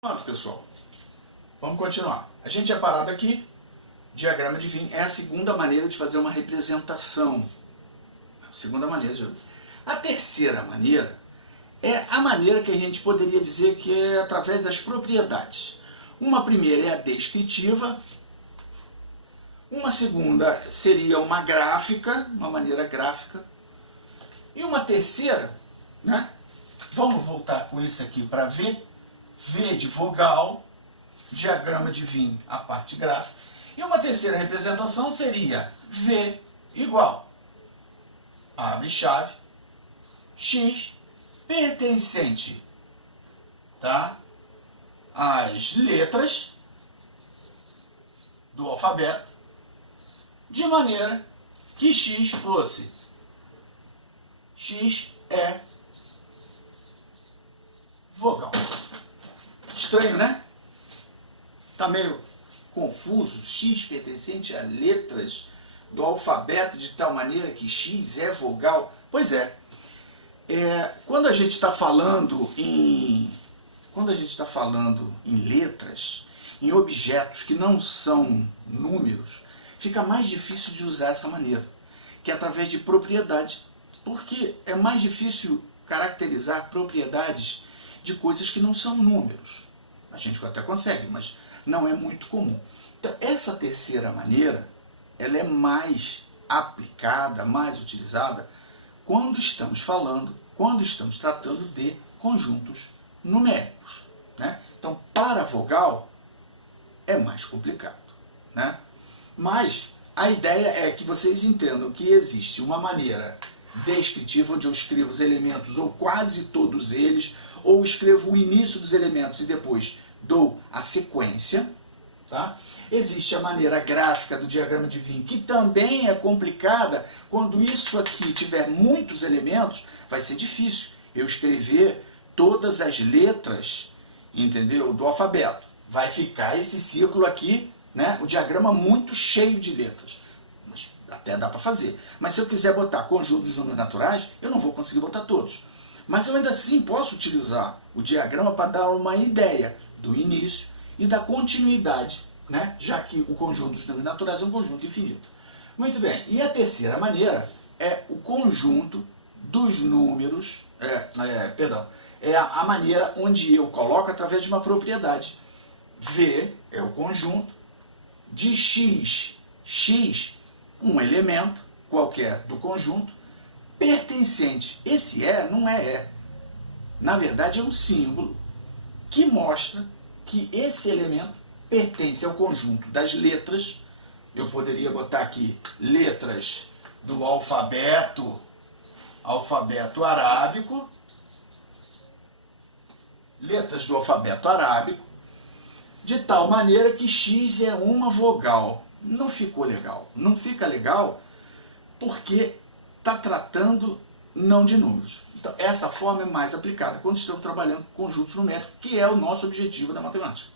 Pronto, pessoal. Vamos continuar. A gente é parado aqui. Diagrama de Venn é a segunda maneira de fazer uma representação. Segunda maneira de... A terceira maneira é a maneira que a gente poderia dizer que é através das propriedades. Uma primeira é a descritiva. Uma segunda seria uma gráfica, uma maneira gráfica. E uma terceira, né? Vamos voltar com isso aqui para ver. V de vogal, diagrama de Venn, a parte gráfica. E uma terceira representação seria V igual, abre chave, X pertencente, tá, às letras do alfabeto, de maneira que X fosse, X é vogal. Estranho, né? Tá meio confuso. X pertencente a letras do alfabeto de tal maneira que X é vogal. Pois é. Quando a gente está falando em letras, em objetos que não são números, fica mais difícil de usar essa maneira, que é através de propriedade. Porque é mais difícil caracterizar propriedades de coisas que não são números. A gente até consegue, mas não é muito comum. Então, essa terceira maneira, ela é mais aplicada, mais utilizada, quando estamos tratando de conjuntos numéricos, né? Então, para vogal, é mais complicado, né? Mas a ideia é que vocês entendam que existe uma maneira descritiva, onde eu escrevo os elementos, ou quase todos eles, ou escrevo o início dos elementos e depois dou a sequência, tá? Existe a maneira gráfica do diagrama de Venn, que também é complicada. Quando isso aqui tiver muitos elementos, vai ser difícil eu escrever todas as letras, entendeu, do alfabeto. Vai ficar esse círculo aqui, né, o diagrama muito cheio de letras. Mas até dá para fazer. Mas se eu quiser botar conjuntos de números naturais, eu não vou conseguir botar todos. Mas eu ainda assim posso utilizar o diagrama para dar uma ideia do início e da continuidade, né? Já que o conjunto dos números naturais é um conjunto infinito. Muito bem, e a terceira maneira é o conjunto dos números, é a maneira onde eu coloco através de uma propriedade. V é o conjunto de X, um elemento qualquer do conjunto, pertencente. Esse não é. Na verdade, é um símbolo que mostra que esse elemento pertence ao conjunto das letras. Eu poderia botar aqui letras do alfabeto arábico. Letras do alfabeto arábico, de tal maneira que X é uma vogal. Não ficou legal. Não fica legal porque está tratando não de números. Então, essa forma é mais aplicada quando estamos trabalhando com conjuntos numéricos, que é o nosso objetivo da matemática.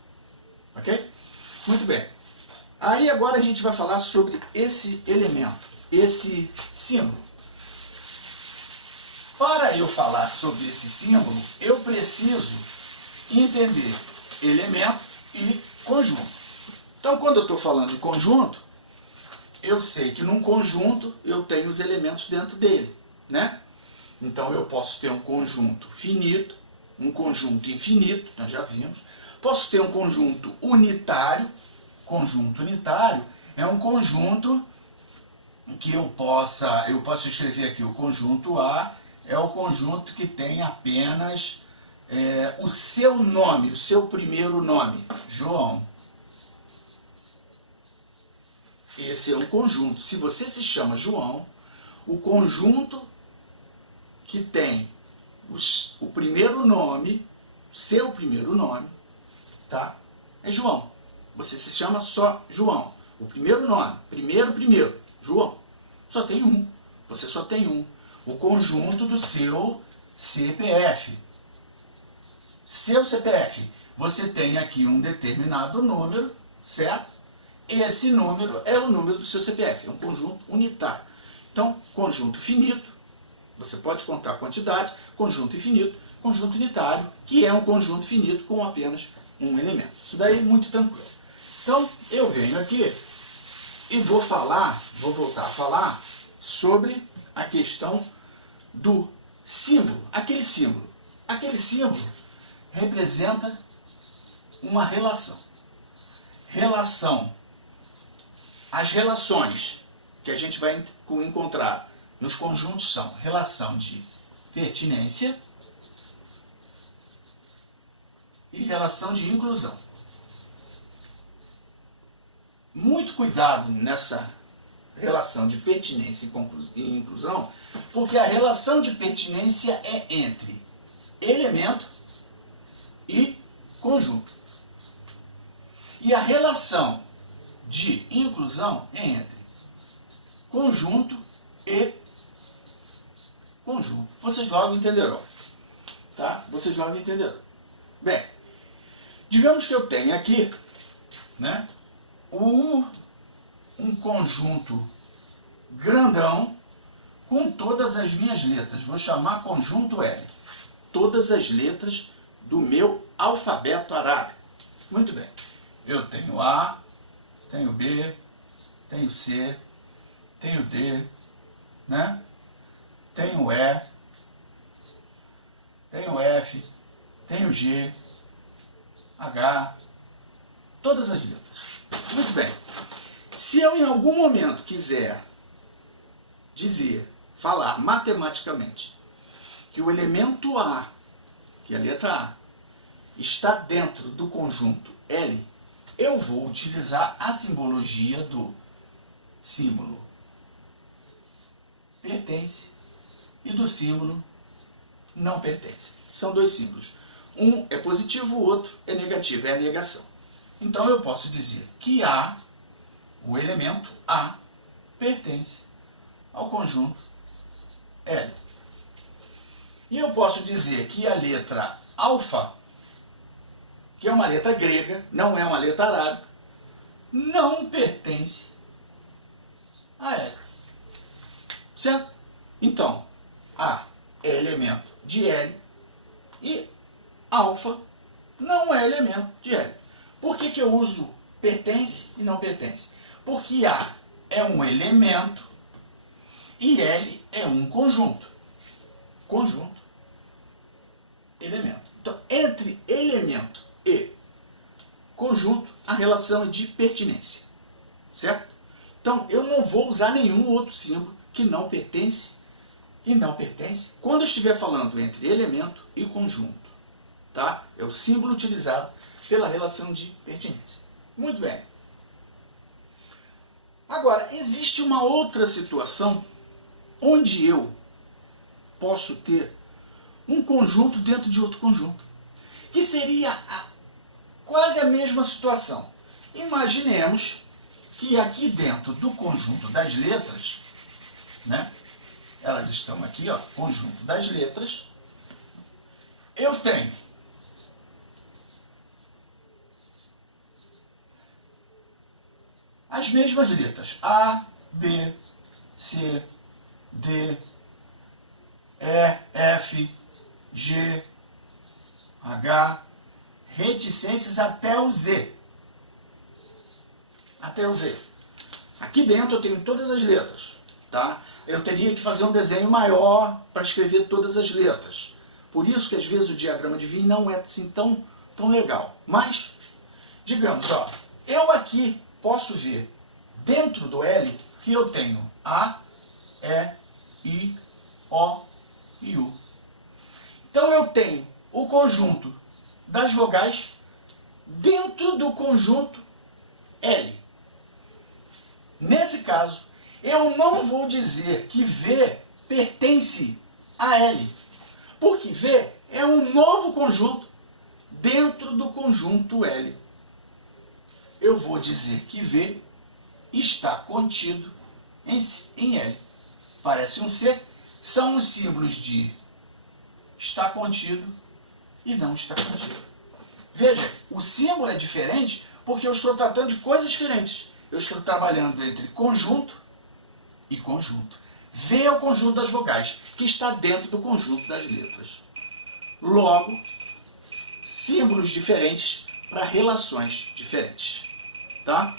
Ok? Muito bem. Aí agora a gente vai falar sobre esse elemento, esse símbolo. Para eu falar sobre esse símbolo, eu preciso entender elemento e conjunto. Então, quando eu estou falando de conjunto, eu sei que num conjunto eu tenho os elementos dentro dele, né? Então eu posso ter um conjunto finito, um conjunto infinito, nós já vimos. Posso ter um conjunto unitário. Conjunto unitário é um conjunto que eu posso escrever aqui, o conjunto A é o conjunto que tem apenas o seu nome, o seu primeiro nome, João. Esse é um conjunto. Se você se chama João, o conjunto que tem o primeiro nome, seu primeiro nome, tá? É João. Você se chama só João. O primeiro nome, primeiro, João. Só tem um. Você só tem um. O conjunto do seu CPF. Seu CPF. Você tem aqui um determinado número, certo? Esse número é o número do seu CPF, é um conjunto unitário. Então, conjunto finito, você pode contar a quantidade, conjunto infinito, conjunto unitário, que é um conjunto finito com apenas um elemento. Isso daí é muito tranquilo. Então, eu venho aqui e vou voltar a falar sobre a questão do símbolo. Aquele símbolo. Aquele símbolo representa uma relação. As relações que a gente vai encontrar nos conjuntos são relação de pertinência e relação de inclusão. Muito cuidado nessa relação de pertinência e inclusão, porque a relação de pertinência é entre elemento e conjunto. E a relação de inclusão é entre conjunto e conjunto. Vocês logo entenderão. Tá? Vocês logo entenderão. Bem, digamos que eu tenho aqui, né, um conjunto grandão com todas as minhas letras. Vou chamar conjunto L. Todas as letras do meu alfabeto arábico. Muito bem. Eu tenho A, tenho B, tenho C, tenho D, né? Tenho E, tenho F, tenho G, H, todas as letras. Muito bem. Se eu em algum momento quiser falar matematicamente que o elemento A, que é a letra A, está dentro do conjunto L, eu vou utilizar a simbologia do símbolo pertence e do símbolo não pertence. São dois símbolos. Um é positivo, o outro é negativo, é a negação. Então eu posso dizer que A, o elemento A, pertence ao conjunto L. E eu posso dizer que a letra alfa, que é uma letra grega, não é uma letra arábica, não pertence a L. Certo? Então, A é elemento de L e alfa não é elemento de L. Por que eu uso pertence e não pertence? Porque A é um elemento e L é um conjunto. Conjunto, elemento. Então, entre elemento e conjunto, a relação é de pertinência. Certo? Então, eu não vou usar nenhum outro símbolo que não pertence e não pertence quando eu estiver falando entre elemento e conjunto. Tá? É o símbolo utilizado pela relação de pertinência. Muito bem. Agora, existe uma outra situação onde eu posso ter um conjunto dentro de outro conjunto, que seria quase a mesma situação. Imaginemos que aqui dentro do conjunto das letras, né, elas estão aqui, ó, conjunto das letras, eu tenho as mesmas letras A, B, C, D, E, F, G, H, reticências até o Z. Até o Z. Aqui dentro eu tenho todas as letras, tá? Eu teria que fazer um desenho maior para escrever todas as letras. Por isso que às vezes o diagrama de Venn não é assim tão legal. Mas, digamos, ó, eu aqui posso ver dentro do L que eu tenho A, E, I, O e U. Então eu tenho o conjunto das vogais dentro do conjunto L. Nesse caso, eu não vou dizer que V pertence a L, porque V é um novo conjunto dentro do conjunto L. Eu vou dizer que V está contido em L. Parece um C, são os símbolos de está contido e não está contido. Veja, o símbolo é diferente porque eu estou tratando de coisas diferentes. Eu estou trabalhando entre conjunto e conjunto. V é o conjunto das vogais, que está dentro do conjunto das letras. Logo, símbolos diferentes para relações diferentes. Tá?